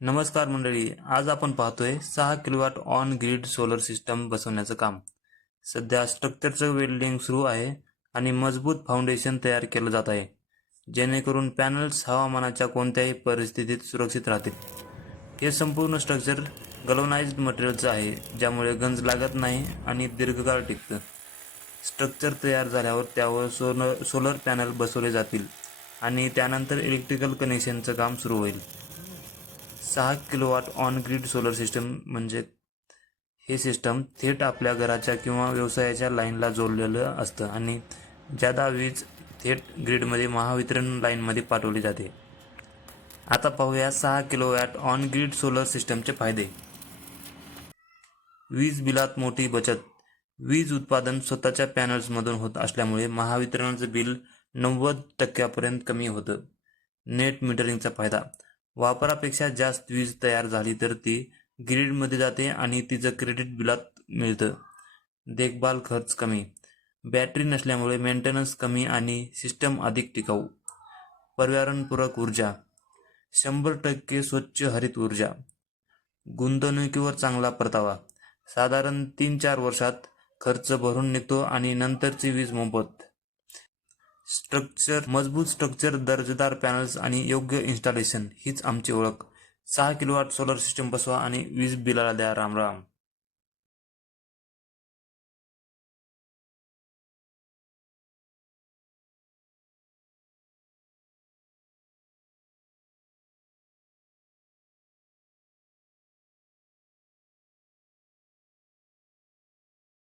नमस्कार मंडळी, आज आपण पाहतोय 6 kilowatt on grid solar system बसवण्याचं काम. सध्या स्ट्रक्चरचं वेल्डिंग सुरू आहे आणि मजबूत फाउंडेशन तयार केलं जात आहे, जेणेकरून पॅनल्स हवामानाच्या कोणत्याही परिस्थितीत सुरक्षित राहतील. हे संपूर्ण स्ट्रक्चर गॅल्वनाइज्ड मटेरियलचं आहे, ज्यामुळे गंज लागत नाही आणि दीर्घकाळ टिकतं. स्ट्रक्चर तयार झाल्यावर त्यावर सोलर पॅनल बसवले जातील आणि त्यानंतर इलेक्ट्रिकल कनेक्शनचं काम सुरू होईल. 6 kilowatt on grid solar system म्हणजे हे सिस्टम थेट आपल्या घराच्या किंवा व्यवसायाच्या लाईनला जोडलेलं असतं आणि ज्यादा वीज थेट ग्रिडमध्ये महावितरण लाईनमध्ये पाठवली जाते. आता पाहूया 6 किलोवॅट ऑन ग्रिड सोलर सिस्टमचे फायदे. वीज बिलात मोठी बचत. वीज उत्पादन स्वतःच्या पॅनल्समधून होत असल्यामुळे महावितरणाचं बिल 90% कमी होतं. नेट मीटरिंगचा फायदा. वापरापेक्षा जास्त वीज तयार झाली तर ती ग्रिडमध्ये जाते आणि तिचं क्रेडिट बिलात मिळतं. देखभाल खर्च कमी. बॅटरी नसल्यामुळे मेंटेनन्स कमी आणि सिस्टम अधिक टिकाऊ. पर्यावरणपूरक ऊर्जा. 100% स्वच्छ हरित ऊर्जा. गुंतवणुकीवर चांगला परतावा. साधारण 3-4 वर्षात खर्च भरून निघतो आणि नंतरची वीज मोफत. मजबूत स्ट्रक्चर, दर्जेदार पॅनल्स आणि योग्य इन्स्टॉलेशन हीच आमची ओळख. 6 किलोवॅट सोलर सिस्टम बसवा आणि वीज बिलाला द्या राम राम.